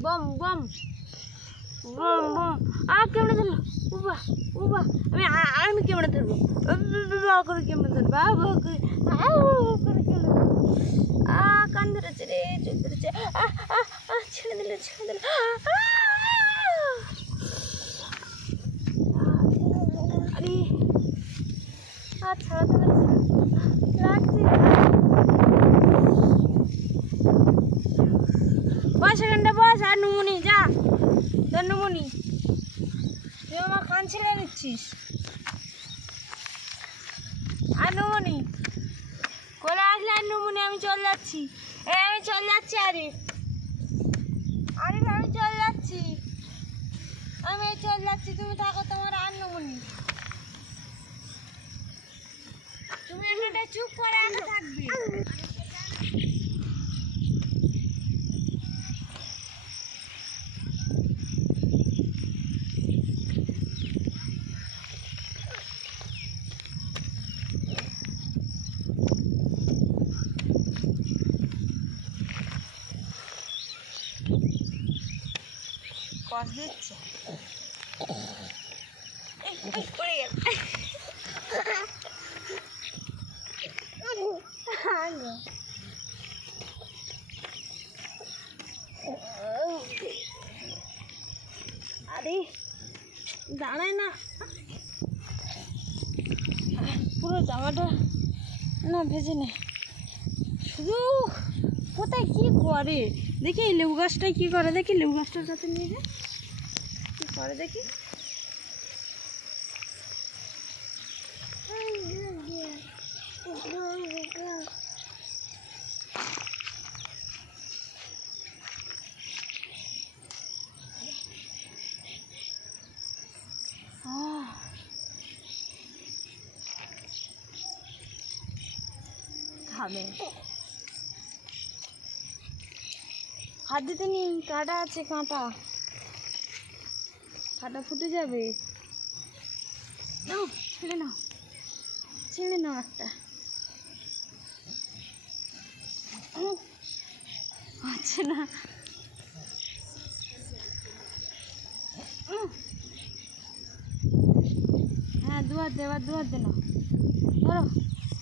bomb bomb bomb bomb কেমনে ধরলো উবা উবা আমি কেমনে ধরবো করে কেমনে ধরবো করে কান ধরেছে রে চোখ ধরেছে ছেড়ে দিলে আরে ছাড়াতে পারছি বস এখানটা বস আর নুমুনি যা তোর নুমুনি তুই আমার কান ছেড়ে নিচ্ছিস আর নুমুনি কোলে আসলে আর নুমুনি আমি চলে যাচ্ছি আমি চলে যাচ্ছি আরিফ আমি চলে যাচ্ছি তুমি থাকো তোমার আর নুমুনি তুমি এখানটা চুপ করে একা থাকবে কষ দিচ্ছে পড়ে গেল আরে দাঁড়ায় না পুরো জামাটা না ভেজে নে শুধু কোথায় কি করে দেখি এই লেবু গাছটা কি করে দেখি লেবু গাছটার কাছে নিয়ে যায় কি করে দেখি খাবে হাত দিতে নি কাঁটা আছে কাঁটা ফুটে যাবে নাও ছেড়ে নাও একটা হচ্ছে না হ্যাঁ দুয়ার দে না ধরো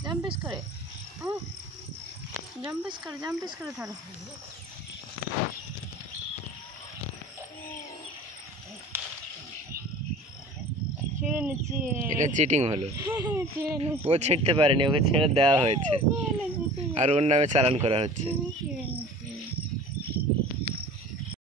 জাম্পিস করে ধরো ছেড়ে নিচ্ছি এটা চিটিং হলো ও ছিঁড়তে পারেনি ওকে ছেড়ে দেওয়া হয়েছে আর ওর নামে চালান করা হচ্ছে